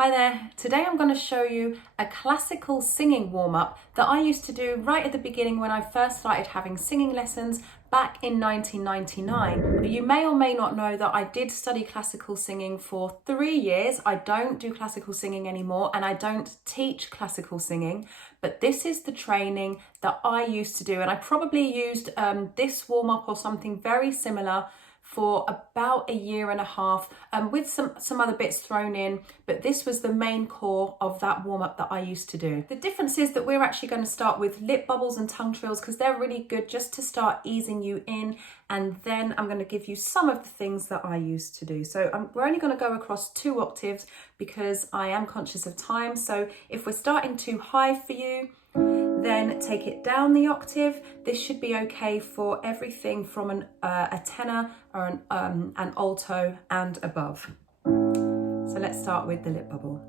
Hi there, today I'm going to show you a classical singing warm-up that I used to do right at the beginning when I first started having singing lessons back in 1999. You may or may not know that I did study classical singing for 3 years. I don't do classical singing anymore and I don't teach classical singing, but this is the training that I used to do, and I probably used this warm-up or something very similar for about a year and a half, with some other bits thrown in, but this was the main core of that warm-up that I used to do. The difference is that we're actually going to start with lip bubbles and tongue trills because they're really good just to start easing you in, and then I'm going to give you some of the things that I used to do. So we're only going to go across 2 octaves because I am conscious of time. So if we're starting too high for you, then take it down the octave. This should be okay for everything from a tenor or an alto and above. So let's start with the lip bubble.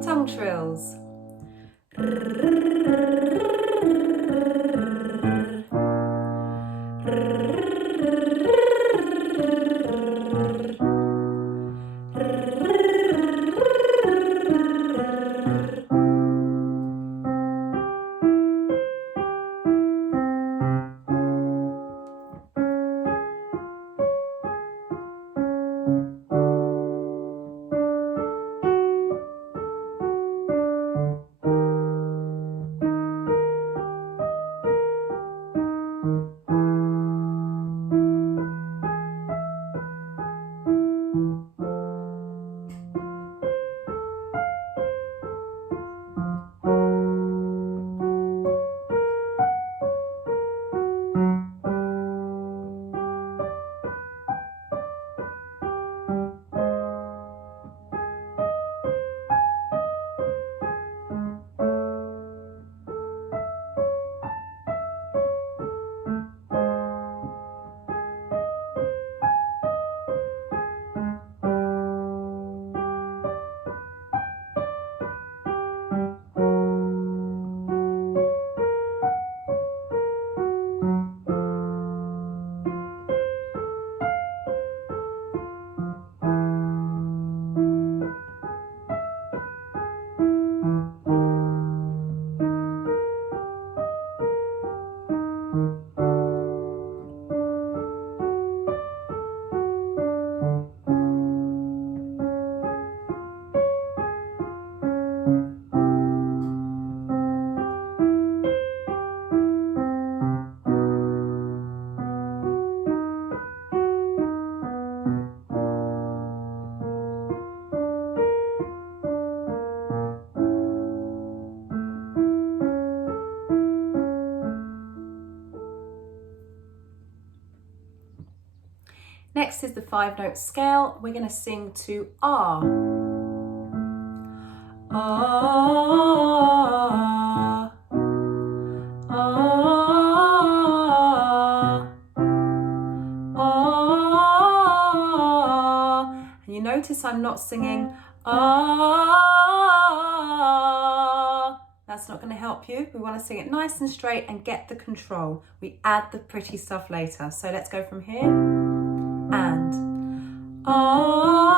Tongue trills. Next is the 5-note scale. We're going to sing to R. Ah, ah, ah. And you notice I'm not singing ah. That's not going to help you. We want to sing it nice and straight and get the control. We add the pretty stuff later. So let's go from here and ah.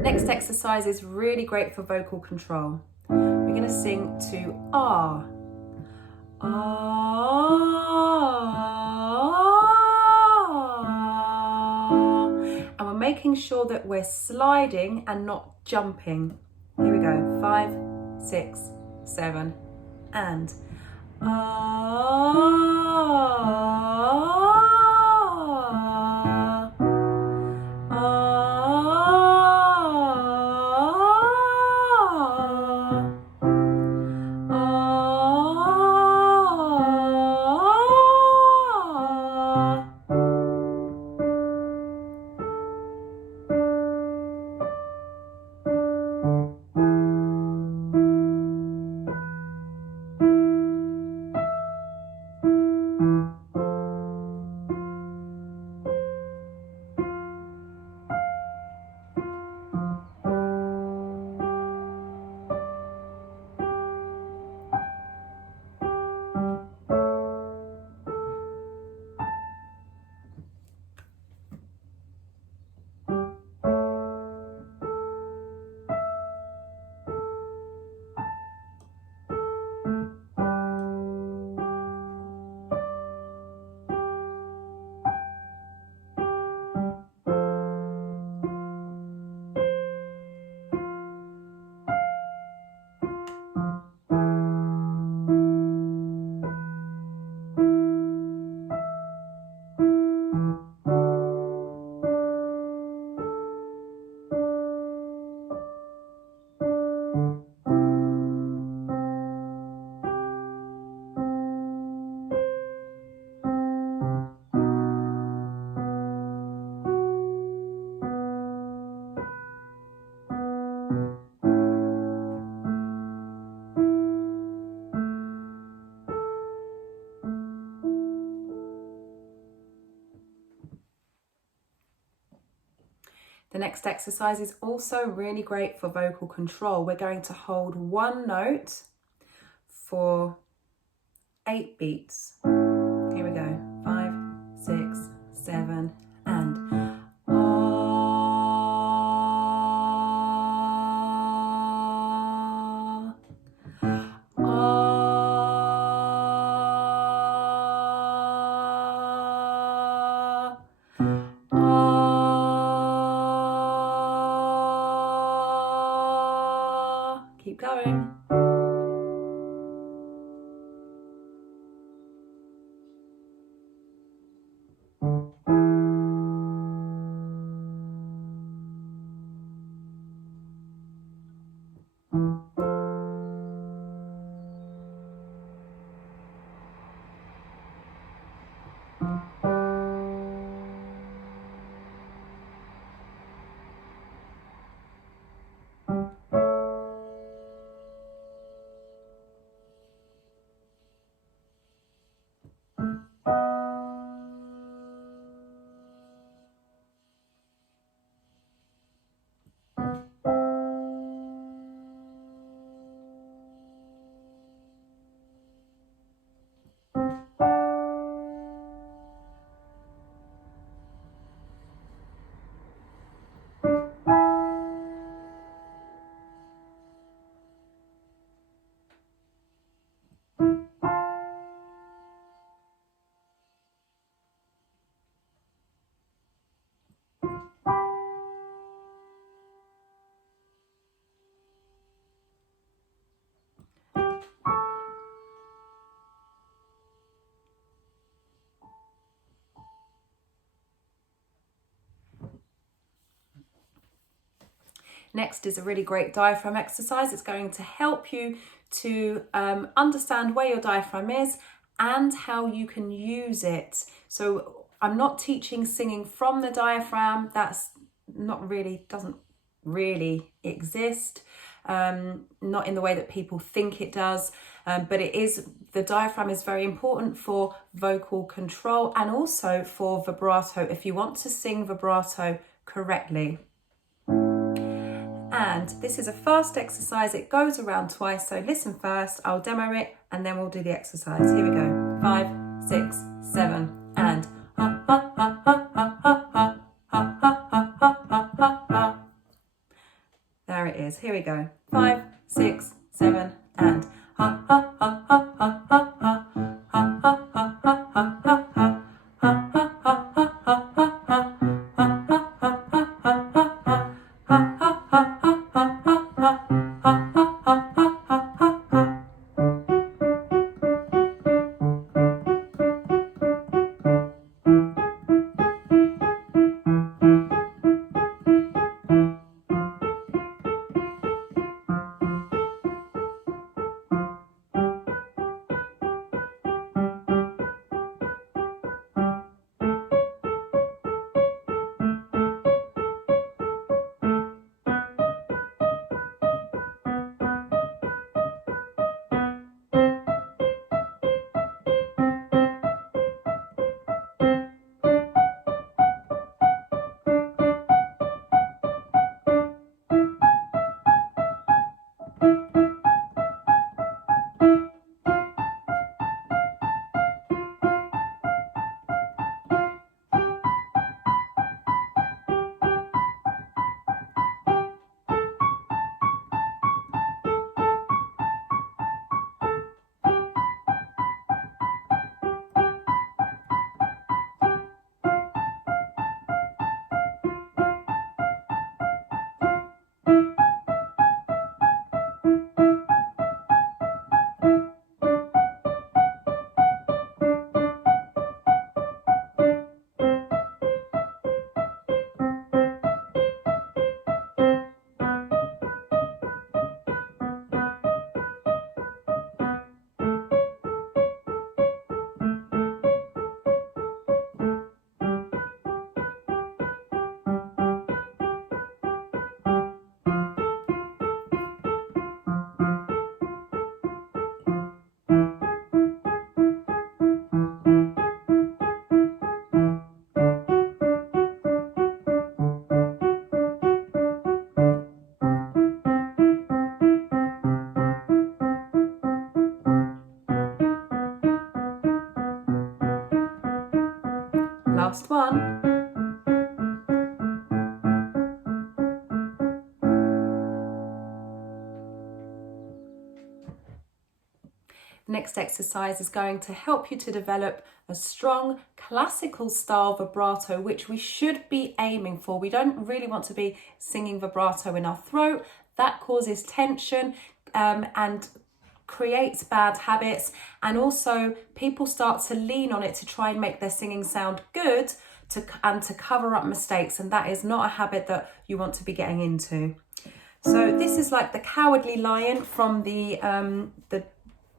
Next exercise is really great for vocal control. We're going to sing to R. Ah. And we're making sure that we're sliding and not jumping. Here we go. 5, 6, 7, and ah. The next exercise is also really great for vocal control. We're going to hold one note for 8 beats. Here we go. 5, 6, 7, and keep going. Next is a really great diaphragm exercise. It's going to help you to understand where your diaphragm is and how you can use it. So I'm not teaching singing from the diaphragm. That's doesn't really exist. Not in the way that people think it does, but the diaphragm is very important for vocal control and also for vibrato if you want to sing vibrato correctly. And this is a fast exercise. It goes around twice, so listen first, I'll demo it, and then we'll do the exercise. Here we go. 5, 6, 7, and ha, ha, ha, ha, ha, ha, ha, ha, ha, ha, ha, ha, ha. There it is. Here we go. 5, 6, 7, and ha, ha, ha, ha, ha, ha, ha, ha, ha, ha, ha, ha, ha, ha. Last one. The next exercise is going to help you to develop a strong classical style vibrato, which we should be aiming for. We don't really want to be singing vibrato in our throat. That causes tension and creates bad habits, and also people start to lean on it to try and make their singing sound good and to cover up mistakes, and that is not a habit that you want to be getting into. So this is like the Cowardly Lion from the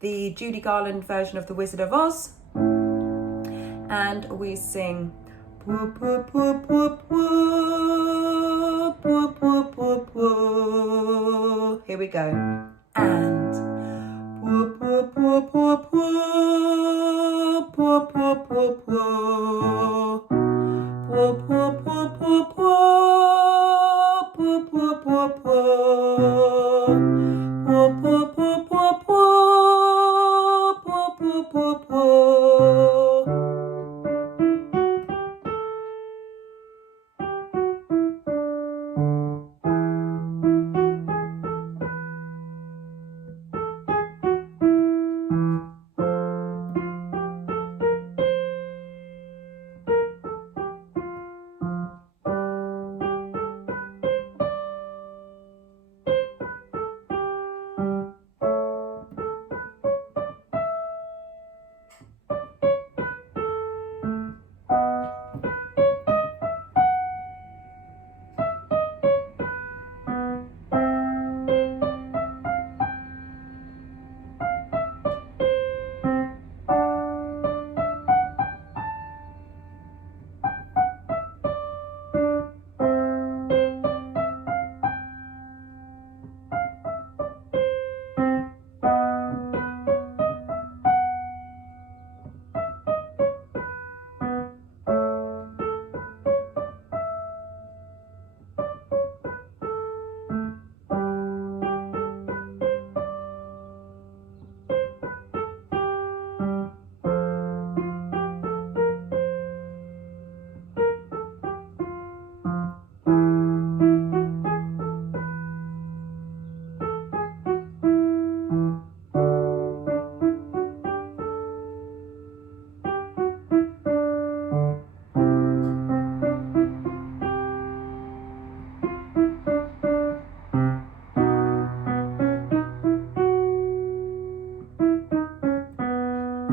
Judy Garland version of The Wizard of Oz, and we sing whoop, whoop, whoop, whoop, whoop, whoop, whoop, whoop, whoop. Here we go. And whoop, whoop, whoop, whoop, whoop, whoop, whoop, whoop, whoop. Whoop, whoop, whoop, whoop, whoop, whoop, whoop, whoop, whoop. Whoop, whoop, whoop, whoop, whoop, whoop, whoop, whoop, whoop.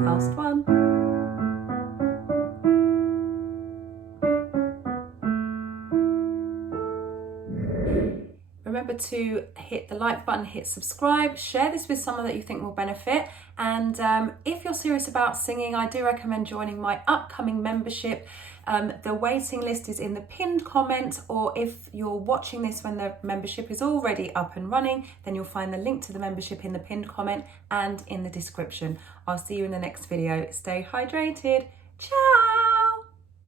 Last one. Remember to hit the like button, hit subscribe, share this with someone that you think will benefit. And if you're serious about singing, I do recommend joining my upcoming membership. The waiting list is in the pinned comment, or if you're watching this when the membership is already up and running, then you'll find the link to the membership in the pinned comment and in the description. I'll see you in the next video. Stay hydrated. Ciao!